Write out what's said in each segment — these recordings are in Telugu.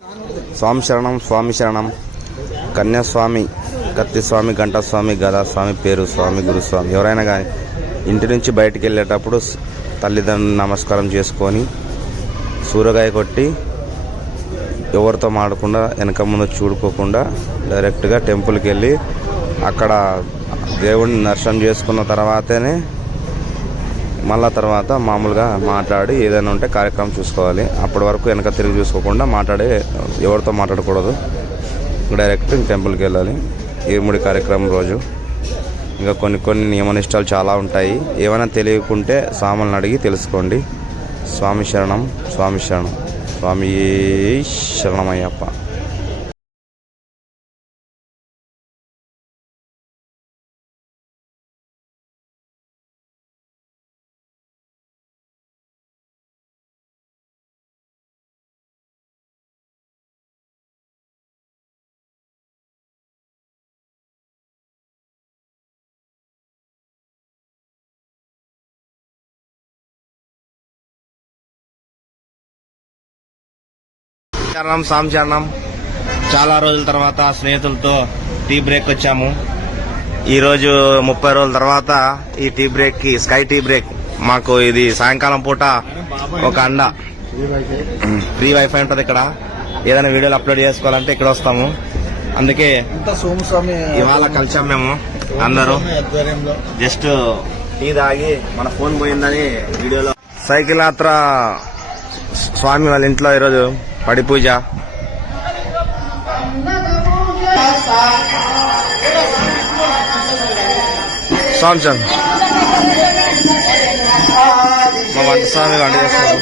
స్వామి శరణం, స్వామి శరణం. కన్యాస్వామి, కత్తిస్వామి, గంటస్వామి, గదాస్వామి, పేరు స్వామి, గురుస్వామి. ఎవరైనా కానీ ఇంటి నుంచి బయటికి వెళ్ళేటప్పుడు తల్లిదండ్రులు నమస్కారం చేసుకొని సూరగాయ కొట్టి ఎవరితో మాడకుండా వెనక ముందు చూడుకోకుండా డైరెక్ట్గా టెంపుల్కి వెళ్ళి అక్కడ దేవుడిని దర్శనం చేసుకున్న తర్వాతనే మళ్ళా తర్వాత మామూలుగా మాట్లాడి ఏదైనా ఉంటే కార్యక్రమం చూసుకోవాలి. అప్పటి వరకు వెనక తిరిగి చూసుకోకుండా ఎవరితో మాట్లాడకూడదు. డైరెక్ట్ టెంపుల్కి వెళ్ళాలి ఇరుముడి కార్యక్రమం రోజు. ఇంకా కొన్ని నియమనిష్టాలు చాలా ఉంటాయి. ఏమైనా తెలియకుంటే స్వాములను అడిగి తెలుసుకోండి. స్వామి శరణం, స్వామి శరణం, స్వామి శరణమయ్యప్ప. చరణం, స్వామి చరణం. చాలా రోజుల తర్వాత స్నేహితులతో టీ బ్రేక్ వచ్చాము. ఈరోజు 30 రోజుల తర్వాత ఈ టీ బ్రేక్ కి స్కై టీ బ్రేక్ మాకు ఇది సాయంకాలం పూట ఒక అండ ఫ్రీ వైఫై ఉంటుంది ఇక్కడ. ఏదైనా వీడియోలు అప్లోడ్ చేసుకోవాలంటే ఇక్కడ వస్తాము. అందుకే ఇవాళ కలిసాం మేము అందరూ. జస్ట్ టీ తాగి మన ఫోన్ పోయిందని వీడియోలో. సైకిల్ యాత్ర స్వామి వాళ్ళ ఇంట్లో ఈరోజు పడి పూజ. స్వామి చంద్ మా వంట స్వామి వంట చేస్తారు.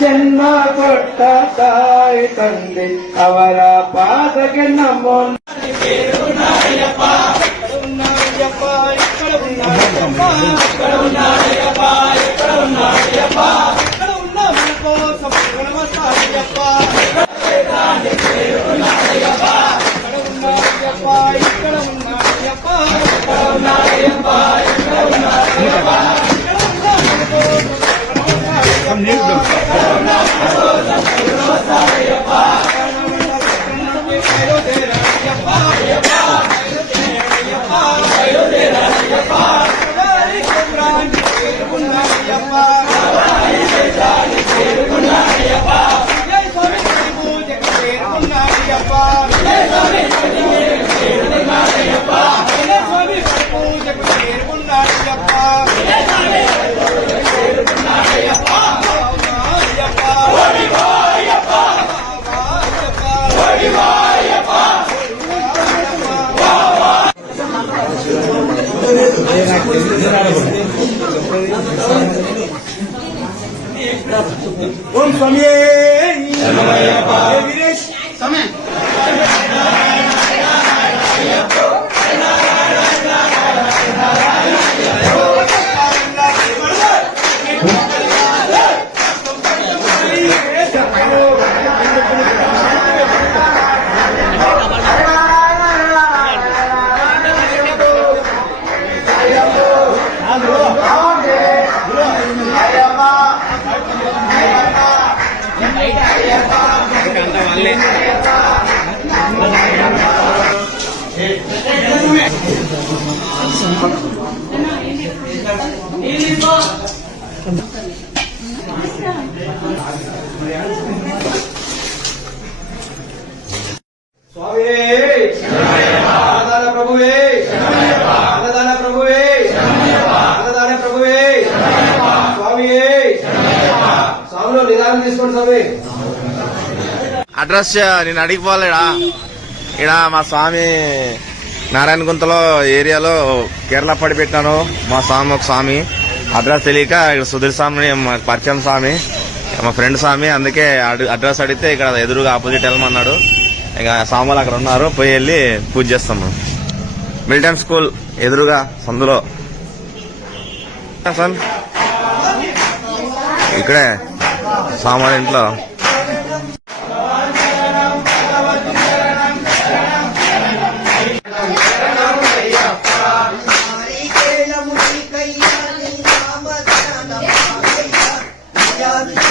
జన్మ కొట్టాయి తండ్రి అవర పాదకి నమో. ఓం స్వామి వీరేష్ సమయం. అడ్రస్ నేను అడిగిపోలేడా. ఇక్కడ మా స్వామి నారాయణ గుంతలో ఏరియాలో కేరళ పడి పెట్టాను. మా స్వామి ఒక స్వామి అడ్రస్ తెలియక ఇక్కడ సుధీర్ స్వామిని పరిచయం స్వామి మా ఫ్రెండ్ స్వామి. అందుకే అడ్రస్ అడిగితే ఇక్కడ ఎదురుగా ఆపోజిట్ వెళ్ళమన్నాడు. ఇక స్వాములు అక్కడ ఉన్నారు, పోయి వెళ్ళి పూజ చేస్తాము. మిలిటెంట్ స్కూల్ ఎదురుగా సందులో ఇక్కడే స్వామి ఇంట్లో. Yeah.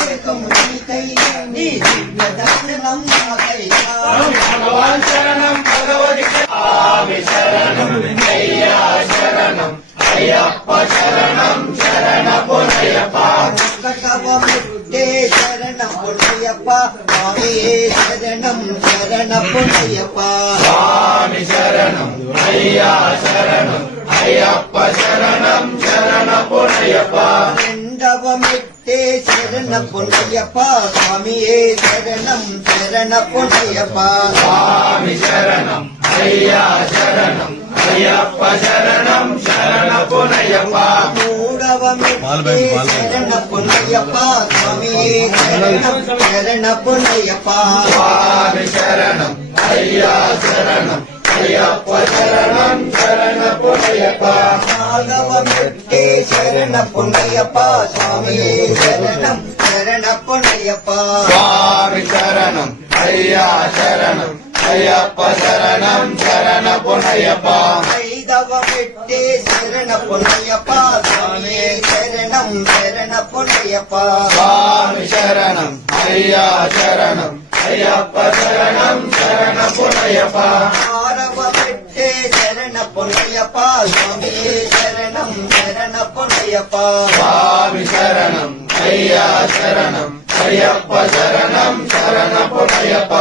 శరణం అయ్యా శరణం అయ్యప్ప శరణం శరణపునయ్యప్ప రెండవ మెట్టే శరణపునయ్యప్ప స్వామియే శరణం శరణపునయ్యప్ప స్వామి శరణం అయ్యా శరణం అయ్యప్ప శరణం శరణపునయ్యప్ప మూడవ మెట్టే శరణపునయ్యప్ప స్వామియే శరణం శరణపునయ్యప్ప స్వామి శరణం అయ్యా శరణం అయ్యప్ప శరణం శరణపునయ్యప్ప నాలుగవ మెట్టే శరణపునయ్యప్ప స్వామియే శరణం శరణపునయ్యప్ప స్వామి శరణం అయ్యా శరణం అయ్యప్ప శరణం శరణపునయ్యప్ప ఐదవ మెట్టే శరణపునయ్యప్ప స్వామియే శరణం శరణపునయ్యప్ప స్వామి శరణం అయ్యా శరణం అయ్యప్ప శరణం శరణపునయ్యప్ప ఆరవ మెట్టే శరణపునయ్యప్ప స్వామియే శరణం శరణపునయ్యప్ప స్వామి శరణం అయ్యా శరణం అయ్యప్ప శరణం శరణపునయ్యప్ప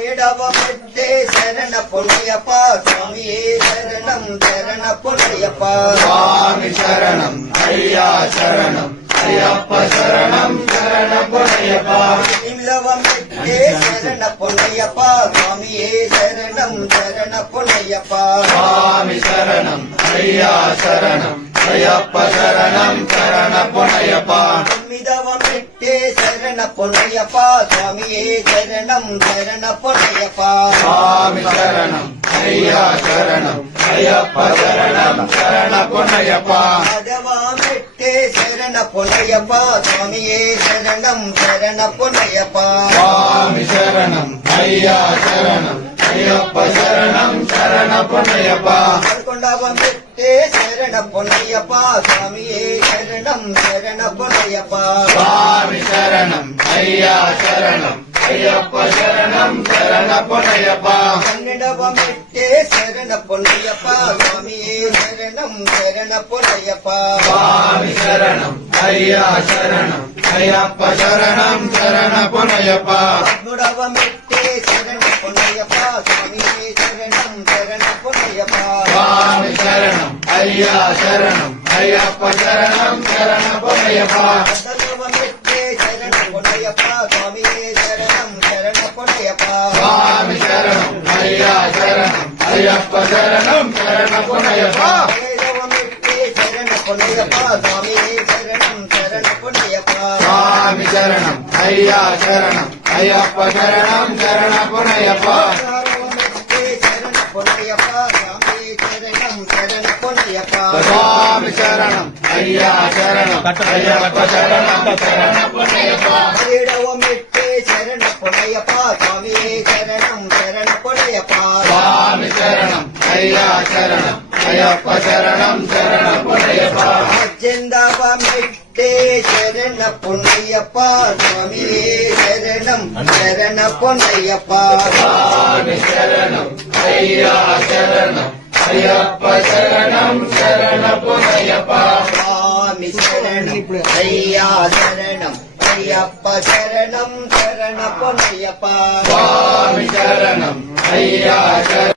ఏడవ మెట్టే శరణపునయ్యప్ప స్వామియే శరణం శరణపునయ్యప్ప స్వామి శరణం అయ్యా శరణం అయ్యప్ప శరణం శరణపునయ్యప్ప ఎనిమిదవ మెట్టే శరణపునయ్యప్ప స్వామియే శరణం శరణపునయ్యప్ప స్వామి శరణం అయ్యా శరణం అయ్యప్ప శరణం శరణపునయ్యప్ప తొమ్మిదవ మెట్టే శరణపునయ్యప్ప స్వామియే శరణం శరణపునయ్యప్ప స్వామి శరణం అయ్యా శరణం అయ్యప్ప శరణం శరణపునయ్యప్ప పదవ మెట్టే శరణపునయ్యప్ప స్వామియే శరణం శరణపునయ్యప్ప స్వామి శరణం అయ్యా శరణం అయ్యప్ప శరణం శరణపునయ్యప్ప పదకొండవ మెట్టే శరణపునయ్యప్ప స్వామియే శరణం శరణపునయ్యప్ప స్వామి శరణం అయ్యా శరణం అయ్యప్ప శరణం శరణపునయ్యప్ప పన్నెండవ మెట్టే శరణపునయ్యప్ప స్వామియే శరణం శరణపునయ్యప్ప స్వామి శరణం అయ్యా శరణం అయ్యప్ప శరణం శరణపునయ్యప్ప పదమూడవ మెట్టే శరణపునయ్యప్ప స్వామియే శరణం శరణపునయ్యప్ప స్వామి శరణం అయ్యా శరణం అయ్యప్ప శరణం శరణపునయ్యప్ప పద్నాలుగవ మెట్టే శరణపునయ్యప్ప స్వామియే శరణం శరణపునయ్యప్ప స్వామి శరణం అయ్యా శరణం అయ్యప్ప శరణం శరణపునయ్యప్ప పదిహేడవ మెట్టే శరణపునయ్యప్ప స్వామియే శరణం శరణపునయ్యప్ప స్వామి శరణం అయ్యా శరణం అయ్యప్ప శరణం శరణపునయ్యప్ప పదహారవ మెట్టే శరణపునయ్యప్ప స్వామియే శరణం శరణపునయ్యప్ప స్వామి శరణం అయ్యా శరణం అయ్యప్ప శరణం శరణపునయ్యప్ప పదిహేడవ మెట్టే శరణపునయ్యప్ప స్వామియే శరణం శరణపునయ్యప్ప స్వామి శరణం అయ్యా శరణం అయ్యప్ప శరణం శరణపునయ్యప్ప పద్దెనిమిదవ మెట్టే శరణపునయ్యప్ప స్వామియే శరణం శరణపునయ్యప్ప స్వామి శరణం అయ్యా శరణం అయ్యప్ప శరణం శరణపునయ్యప్ప స్వామి శరణం అయ్యా శరణం అయ్యప్ప శరణం శరణపునయ్యప్ప స్వామి శరణం అయ్యా శరణం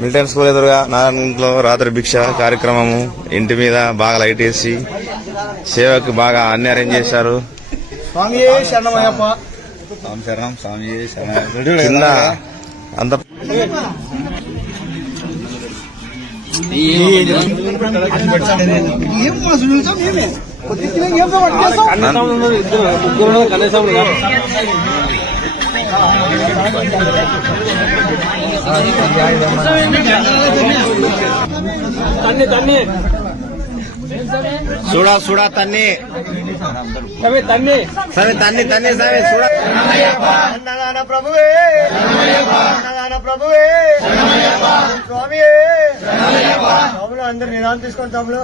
మిలిటరీ స్కూల్ ఎదురుగా నారాయణలో రాత్రి భిక్ష కార్యక్రమము ఇంటి మీద బాగా లైట్ వేసి సేవకు బాగా అన్ని అరేంజ్ చేశారు. స్వామియే శరణమయ్యప్ప శరణం స్వామి కింద అంత చూడా తన్ని సరే తన్ని సరే చూడ అన్నదాన ప్రభువే అన్నదాన ప్రభువే స్వామియే స్వాములు అందరు నిదానం తీసుకొని తమ్ముడు